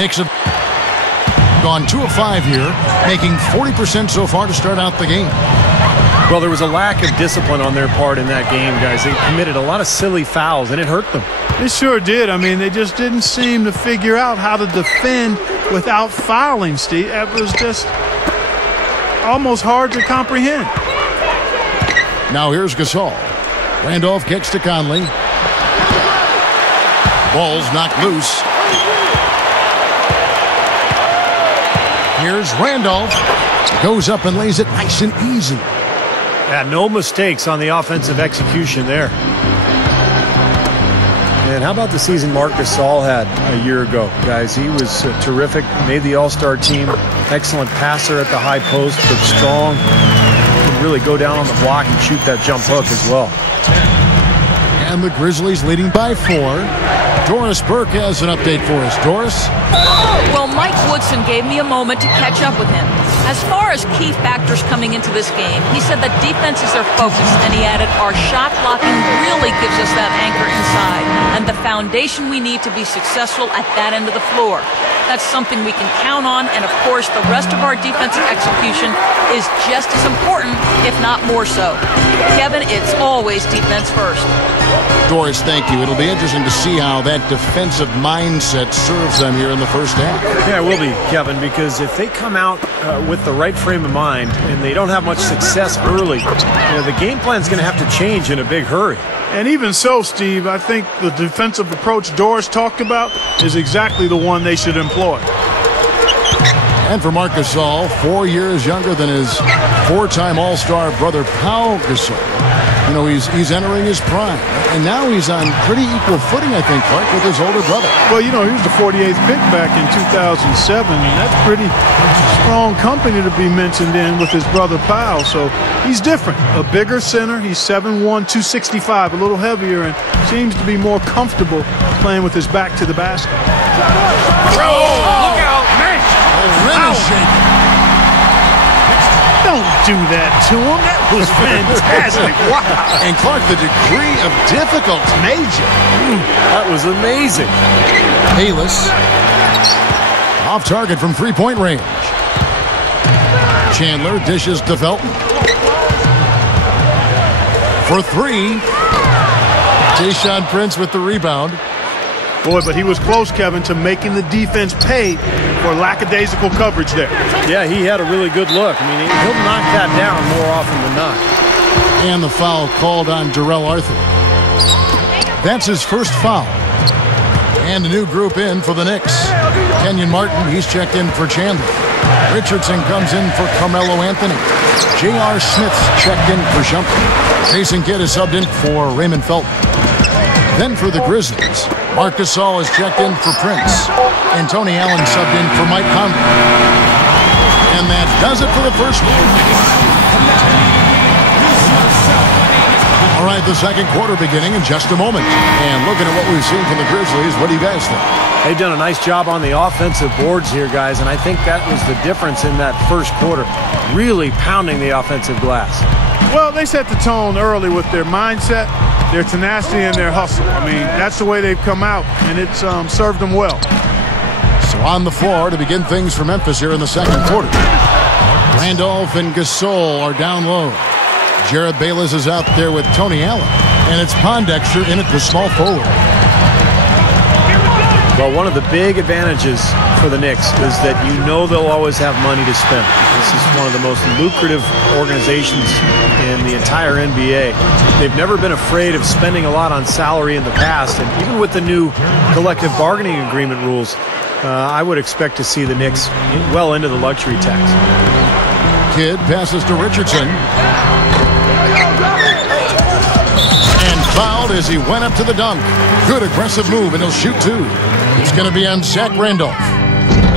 Knicks have gone 2 of 5 here, making 40% so far to start out the game. Well, there was a lack of discipline on their part in that game, guys. They committed a lot of silly fouls, and it hurt them. It sure did. I mean, they just didn't seem to figure out how to defend without fouling, Steve. It was just almost hard to comprehend. Now here's Gasol. Randolph kicks to Conley. Ball's knocked loose. Here's Randolph. Goes up and lays it nice and easy. Yeah, no mistakes on the offensive execution there. And how about the season Marc Gasol had a year ago, guys? He was terrific, made the All-Star team, excellent passer at the high post, but strong, could really go down on the block and shoot that jump hook as well. And the Grizzlies leading by 4. Doris Burke has an update for us. Doris? Well, Mike Woodson gave me a moment to catch up with him. As far as key factors coming into this game, he said that defense is their focus, and he added our shot blocking really gives us that anchor inside and the foundation we need to be successful at that end of the floor. That's something we can count on, and of course the rest of our defensive execution is just as important, if not more so. Kevin, it's always defense first. Doris, thank you. It'll be interesting to see how that defensive mindset serves them here in the first half. Yeah, it will be, Kevin, because if they come out with the right frame of mind and they don't have much success early, the game plan is going to have to change in a big hurry. And even so, Steve, I think the defensive approach Doris talked about is exactly the one they should employ. And for Marc Gasol, 4 years younger than his 4-time All-Star brother Pau Gasol. He's entering his prime. And now he's on pretty equal footing, I think, Clark, with his older brother. Well, he was the 48th pick back in 2007, and that's pretty strong company to be mentioned in with his brother Pau. So he's different. A bigger center. He's 7'1", 265, a little heavier, and seems to be more comfortable playing with his back to the basket. Look out, man! Don't do that to him. That was fantastic. Wow. And Clark, the degree of difficulty. Major. That was amazing. Bayless. Off target from 3-point range. Chandler dishes to Felton. For 3. Tayshaun Prince with the rebound. Boy, but he was close, Kevin, to making the defense pay for lackadaisical coverage there. Yeah, he had a really good look. I mean, he'll knock that down more often than not. And the foul called on Darrell Arthur. That's his first foul. And a new group in for the Knicks. Kenyon Martin, he's checked in for Chandler. Richardson comes in for Carmelo Anthony. J.R. Smith's checked in for Shumpert. Jason Kidd is subbed in for Raymond Felton. Then for the Grizzlies, Marc Gasol is checked in for Prince. And Tony Allen subbed in for Mike Conley. And that does it for the first one. All right, the second quarter beginning in just a moment. And looking at what we've seen from the Grizzlies, what do you guys think? They've done a nice job on the offensive boards here, guys, and I think that was the difference in that first quarter. Really pounding the offensive glass. Well, they set the tone early with their mindset, their tenacity, and their hustle. I mean, that's the way they've come out, and it's served them well. So on the floor to begin things for Memphis here in the second quarter. Randolph and Gasol are down low. Jared Bayless is out there with Tony Allen, and it's Pondexter in at the small forward. Well, one of the big advantages for the Knicks is that they'll always have money to spend. This is one of the most lucrative organizations in the entire NBA. They've never been afraid of spending a lot on salary in the past, and even with the new collective bargaining agreement rules, I would expect to see the Knicks well into the luxury tax. Kidd passes to Richardson. And fouled as he went up to the dunk. Good aggressive move, and he'll shoot 2. It's going to be on Zach Randolph.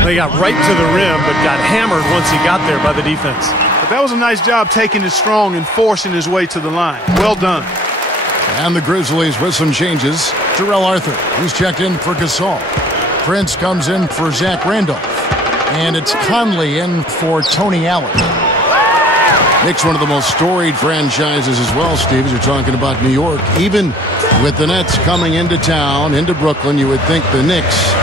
They got right to the rim, but got hammered once he got there by the defense. But that was a nice job taking it strong and forcing his way to the line. Well done. And the Grizzlies with some changes. Darrell Arthur, he's checked in for Gasol. Prince comes in for Zach Randolph. And it's Conley in for Tony Allen. Knicks, one of the most storied franchises as well, Steve, as you're talking about New York. Even with the Nets coming into town, into Brooklyn, you would think the Knicks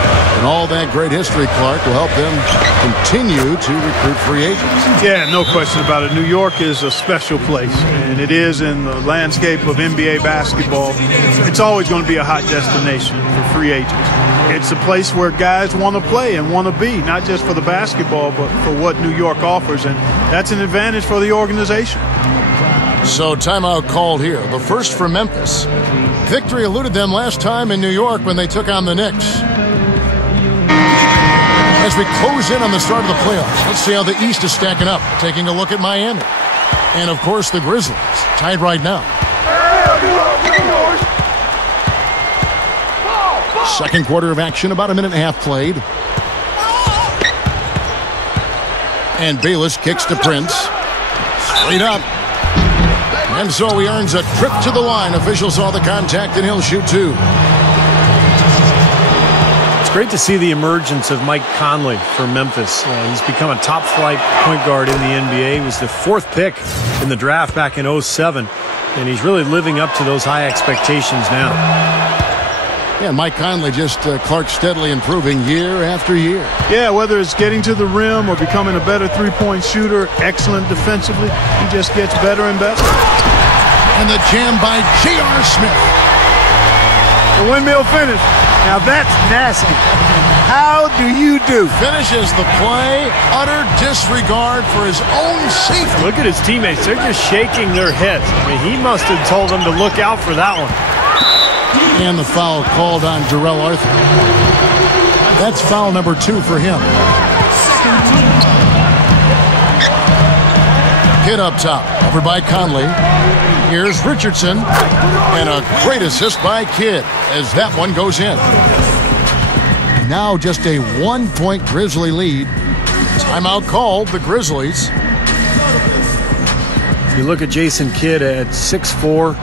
And all that great history, Clark, will help them continue to recruit free agents. Yeah, no question about it. New York is a special place, and it is in the landscape of NBA basketball. It's always going to be a hot destination for free agents. It's a place where guys want to play and want to be, not just for the basketball, but for what New York offers, and that's an advantage for the organization. So timeout called here. The first for Memphis. Victory eluded them last time in New York when they took on the Knicks. As we close in on the start of the playoffs, let's see how the East is stacking up. Taking a look at Miami. And, of course, the Grizzlies, tied right now. Second quarter of action, about a minute and a half played. And Bayless kicks to Prince. Straight up. And so he earns a trip to the line. Officials saw the contact, and he'll shoot two. It's great to see the emergence of Mike Conley for Memphis. He's become a top-flight point guard in the NBA. He was the 4th pick in the draft back in 2007, and he's really living up to those high expectations now. Yeah, Mike Conley just, Clark, steadily improving year after year. Yeah, whether it's getting to the rim or becoming a better three-point shooter, excellent defensively, he just gets better and better. And the jam by J.R. Smith. The windmill finish. Now that's nasty. How do you do? Finishes the play, utter disregard for his own safety. Look at his teammates. They're just shaking their heads. I mean, he must have told them to look out for that one. And the foul called on Darrell Arthur. That's foul number 2 for him. Kidd up top, over by Conley. Here's Richardson. And a great assist by Kidd as that one goes in. Now just a 1-point Grizzly lead. Timeout called, the Grizzlies. You look at Jason Kidd at 6'4",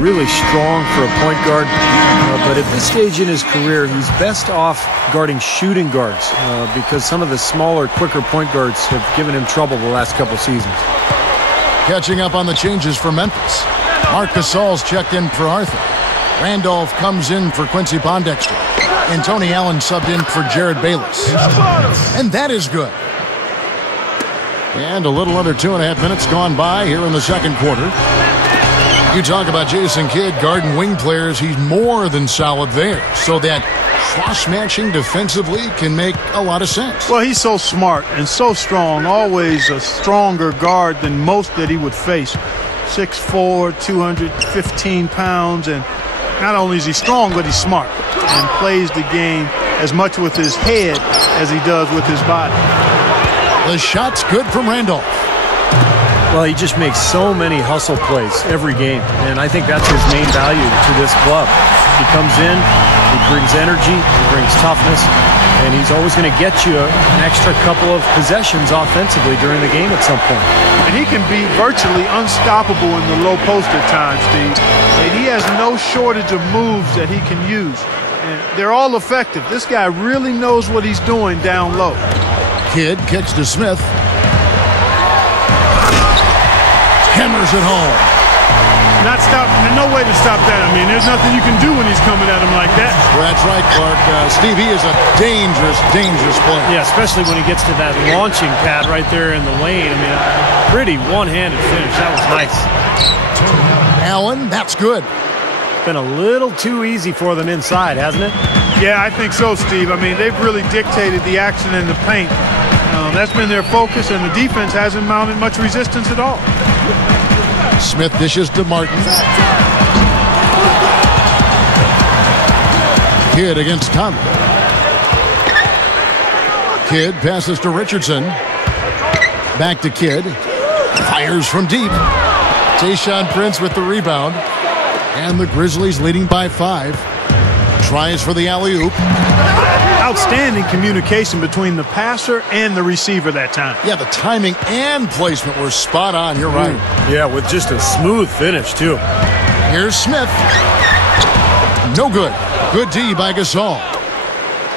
really strong for a point guard. But at this stage in his career, he's best off guarding shooting guards because some of the smaller, quicker point guards have given him trouble the last couple seasons. Catching up on the changes for Memphis. Marc Gasol's checked in for Arthur. Randolph comes in for Quincy Pondexter. And Tony Allen subbed in for Jared Bayless. And that is good. And a little under 2.5 minutes gone by here in the second quarter. You talk about Jason Kidd guarding wing players. He's more than solid there. So that cross-matching defensively can make a lot of sense. Well, he's so smart and so strong. Always a stronger guard than most that he would face. 6'4", 215 pounds. And not only is he strong, but he's smart. And plays the game as much with his head as he does with his body. The shot's good from Randolph. Well, he just makes so many hustle plays every game, and I think that's his main value to this club. He comes in, he brings energy, he brings toughness, and he's always going to get you an extra couple of possessions offensively during the game at some point. And he can be virtually unstoppable in the low post at times, Steve. And he has no shortage of moves that he can use. And they're all effective. This guy really knows what he's doing down low. Kidd kicks to Smith. Hammers it home. Not stop. There's no way to stop that. I mean, there's nothing you can do when he's coming at him like that. Well, that's right, Clark. Steve, he is a dangerous, dangerous player. Yeah, especially when he gets to that launching pad right there in the lane. I mean, a pretty one-handed finish. That was nice. Allen, that's good. Been a little too easy for them inside, hasn't it? Yeah, I think so, Steve. I mean, they've really dictated the action in the paint. That's been their focus, and the defense hasn't mounted much resistance at all. Smith dishes to Martin. Kidd against Conley. Kidd passes to Richardson. Back to Kidd. Fires from deep. Tayshaun Prince with the rebound. And the Grizzlies leading by 5. Tries for the alley-oop. Outstanding communication between the passer and the receiver that time. Yeah, the timing and placement were spot on. You're right. Yeah, with just a smooth finish, too. Here's Smith. No good. Good D by Gasol.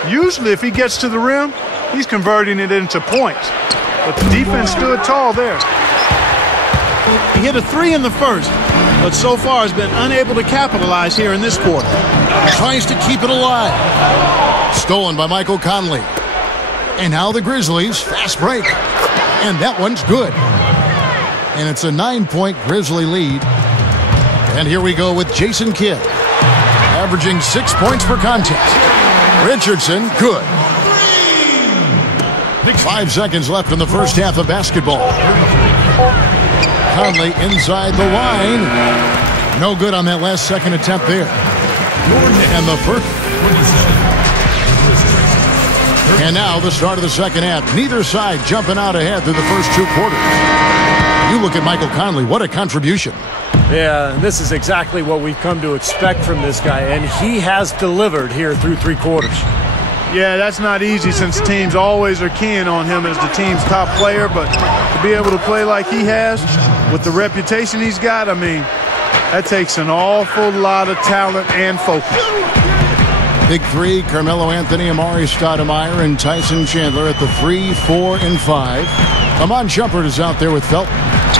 Usually, if he gets to the rim, he's converting it into points. But the defense stood tall there. He hit a 3 in the first, but so far has been unable to capitalize here in this quarter. Tries to keep it alive. Stolen by Michael Conley. And now the Grizzlies, fast break. And that one's good. And it's a 9-point Grizzly lead. And here we go with Jason Kidd, averaging 6 points per contest. Richardson, good. 5 seconds left in the first half of basketball. Conley inside the line. No good on that last second attempt there. And the first. And now the start of the second half. Neither side jumping out ahead through the first 2 quarters. You look at Michael Conley. What a contribution. Yeah, this is exactly what we've come to expect from this guy, and he has delivered here through 3 quarters. Yeah, that's not easy since teams always are keying on him as the team's top player, but to be able to play like he has with the reputation he's got, I mean, that takes an awful lot of talent and focus. Big 3, Carmelo Anthony, Amari Stoudemire, and Tyson Chandler at the 3, 4, and 5. Amon Shumpert is out there with Felton.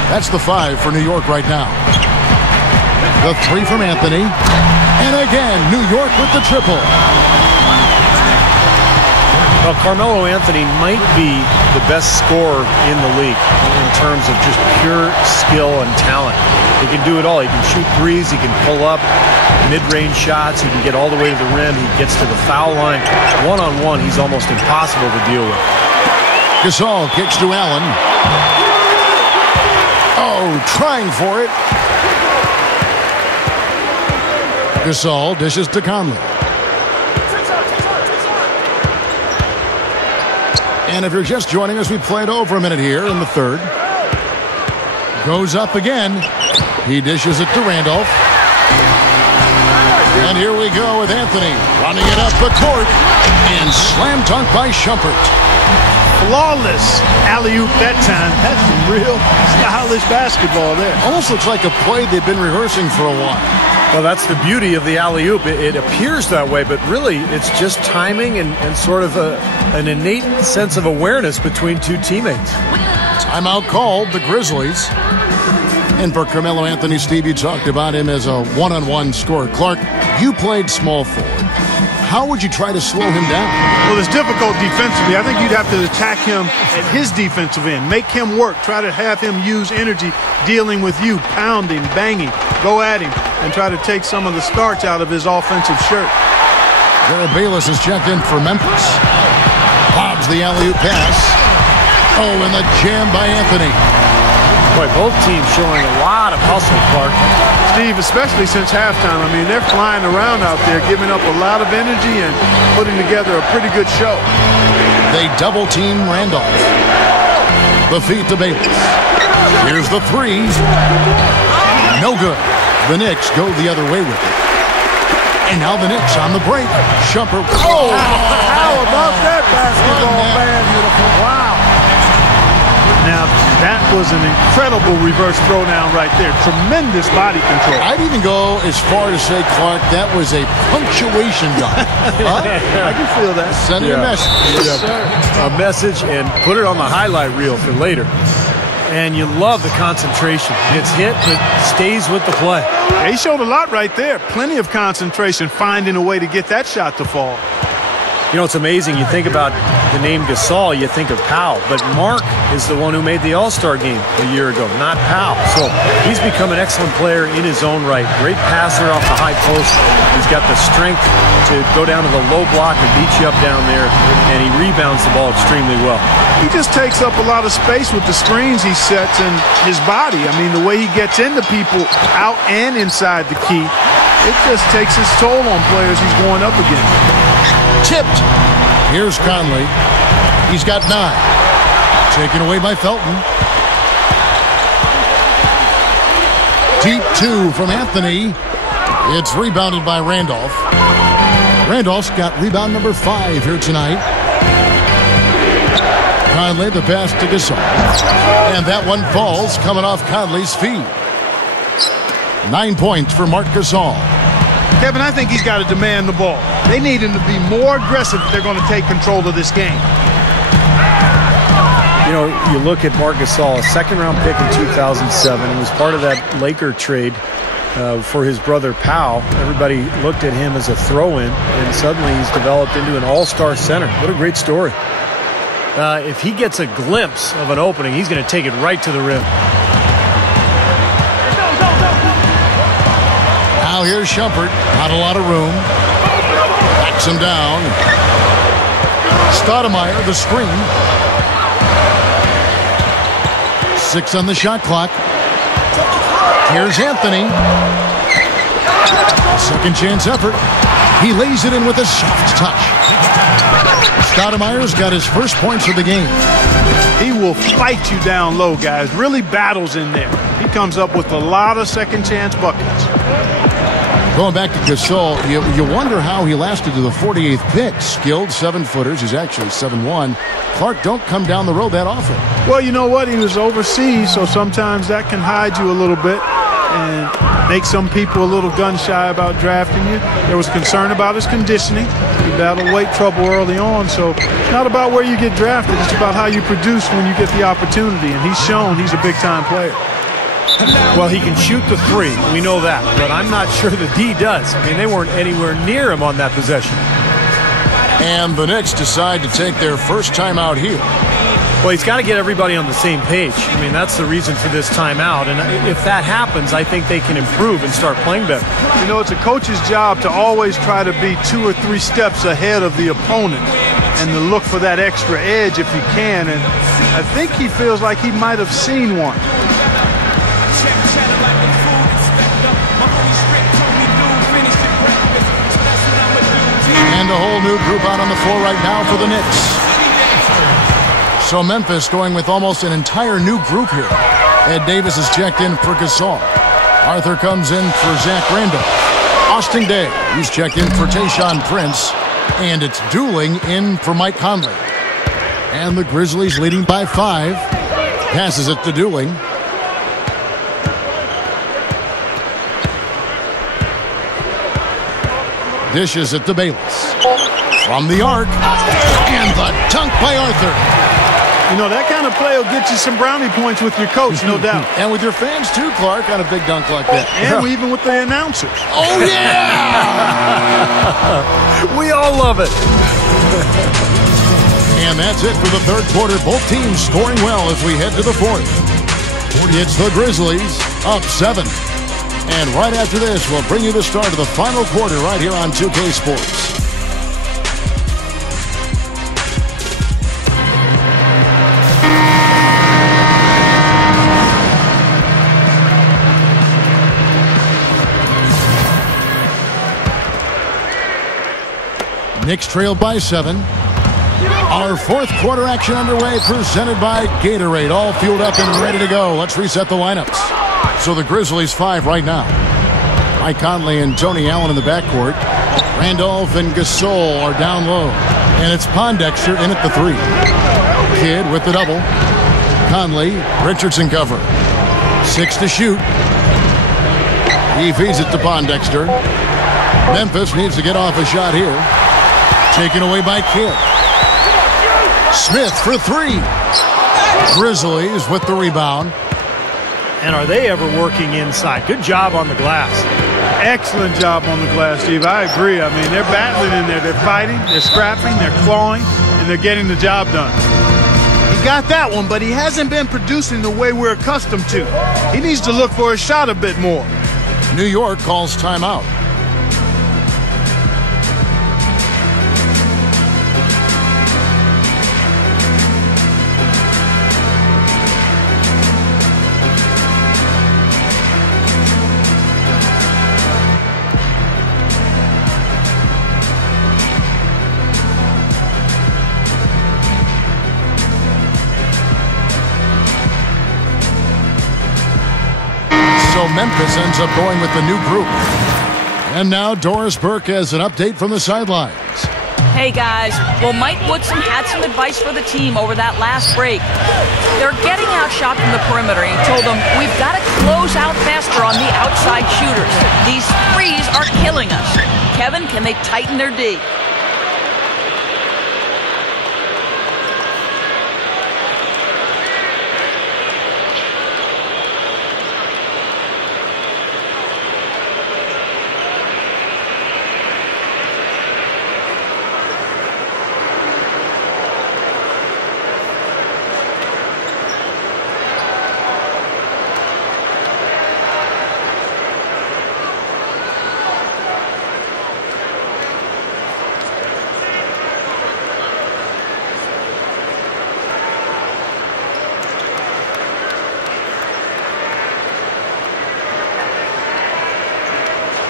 That's the 5 for New York right now. The 3 from Anthony. And again, New York with the triple. Well, Carmelo Anthony might be the best scorer in the league in terms of just pure skill and talent. He can do it all. He can shoot threes. He can pull up mid-range shots. He can get all the way to the rim. He gets to the foul line. One-on-one, he's almost impossible to deal with. Gasol kicks to Allen. Oh, trying for it. Gasol dishes to Conley. And if you're just joining us, we played over a minute here in the third. Goes up again. He dishes it to Randolph. And here we go with Anthony running it up the court. And slam dunk by Shumpert. Flawless alley-oop that time. That's some real stylish basketball there. Almost looks like a play they've been rehearsing for a while. Well, that's the beauty of the alley-oop. It appears that way, but really it's just timing and sort of an innate sense of awareness between 2 teammates. Timeout called, the Grizzlies. And for Carmelo Anthony, Steve, you talked about him as a one-on-one scorer. Clark, you played small forward. How would you try to slow him down? Well, it's difficult defensively. I think you'd have to attack him at his defensive end. Make him work. Try to have him use energy dealing with you, pounding, banging. Go at him and try to take some of the starch out of his offensive shirt. Jared Bayless is checked in for Memphis. Bobs the alley-oop pass. Oh, and the jam by Anthony. Boy, both teams showing a lot of hustle, Clark. Steve, especially since halftime. I mean, they're flying around out there, giving up a lot of energy and putting together a pretty good show. They double-team Randolph. The feed to Bayless. Here's the 3. No good. The Knicks go the other way with it. And now the Knicks on the break. Shumpert. Oh! How about that basketball, man? Beautiful. Wow. Now, that was an incredible reverse throwdown right there. Tremendous body control. I'd even go as far to say, Clark, that was a punctuation dunk. Huh? I can feel that. Send me a message. Yes, sir. A message and put it on the highlight reel for later. And you love the concentration. It's hit, but stays with the play. He showed a lot right there. Plenty of concentration, finding a way to get that shot to fall. You know, it's amazing. You think about the name Gasol, you think of Powell. But Mark is the one who made the All-Star game a year ago, not Powell. So he's become an excellent player in his own right. Great passer off the high post. He's got the strength to go down to the low block and beat you up down there. And he rebounds the ball extremely well. He just takes up a lot of space with the screens he sets and his body. I mean, the way he gets into people out and inside the key, it just takes its toll on players he's going up against. Tipped. Here's Conley. He's got 9. Taken away by Felton. Deep 2 from Anthony. It's rebounded by Randolph. Randolph's got rebound number 5 here tonight. Conley, the pass to Gasol. And that one falls coming off Conley's feet. 9 points for Marc Gasol. Kevin, I think he's got to demand the ball. They need him to be more aggressive if they're going to take control of this game. You know, you look at Marc Gasol, a second-round pick in 2007. He was part of that Laker trade for his brother Powell. Everybody looked at him as a throw-in, and suddenly he's developed into an all-star center. What a great story. If he gets a glimpse of an opening, he's going to take it right to the rim. Now here's Shumpert. Not a lot of room. Backs him down. Stoudemire, the screen. 6 on the shot clock. Here's Anthony. Second chance effort. He lays it in with a soft touch. Stoudemire's got his first points of the game. He will fight you down low, guys. Really battles in there. He comes up with a lot of second chance buckets. Going back to Gasol, you wonder how he lasted to the 48th pick. Skilled 7-footers. He's actually 7'1". Clark don't come down the road that often. Well, you know what? He was overseas, so sometimes that can hide you a little bit and make some people a little gun-shy about drafting you. There was concern about his conditioning. He battled weight trouble early on, so it's not about where you get drafted. It's about how you produce when you get the opportunity, and he's shown he's a big-time player. Well, he can shoot the three. We know that. But I'm not sure the D does. I mean, they weren't anywhere near him on that possession. And the Knicks decide to take their first timeout here. Well, he's got to get everybody on the same page. I mean, that's the reason for this timeout. And if that happens, I think they can improve and start playing better. You know, it's a coach's job to always try to be 2 or 3 steps ahead of the opponent and to look for that extra edge if he can. And I think he feels like he might have seen one. And a whole new group out on the floor right now for the Knicks. So Memphis going with almost an entire new group here. Ed Davis is checked in for Gasol. Arthur comes in for Zach Randolph. Austin Day, he's checked in for Tayshaun Prince. And it's Dooling in for Mike Conley. And the Grizzlies leading by 5. Passes it to Dooling. Dishes it to Bayless. From the arc. And the dunk by Arthur. You know, that kind of play will get you some brownie points with your coach, no doubt. And with your fans, too, Clark, on a big dunk like that. And even with the announcers. Oh, yeah! We all love it. And that's it for the third quarter. Both teams scoring well as we head to the fourth. It's the Grizzlies up 7. And right after this, we'll bring you the start of the final quarter right here on 2K Sports. Knicks trail by 7. Our fourth quarter action underway, presented by Gatorade. All fueled up and ready to go. Let's reset the lineups. So the Grizzlies 5 right now. Mike Conley and Tony Allen in the backcourt. Randolph and Gasol are down low. And it's Pondexter in at the 3. Kidd with the double. Conley, Richardson cover. 6 to shoot. He feeds it to Pondexter. Memphis needs to get off a shot here. Taken away by Kidd. Smith for 3. Grizzlies with the rebound. And are they ever working inside? Good job on the glass. Excellent job on the glass, Steve. I agree. I mean, they're battling in there. They're fighting, they're scrapping, they're clawing, and they're getting the job done. He got that one, but he hasn't been producing the way we're accustomed to. He needs to look for a shot a bit more. New York calls timeout. Memphis ends up going with the new group. And now Doris Burke has an update from the sidelines. Hey guys, well, Mike Woodson had some advice for the team over that last break. They're getting outshot from the perimeter. He told them, we've got to close out faster on the outside shooters. These threes are killing us. Kevin, can they tighten their D?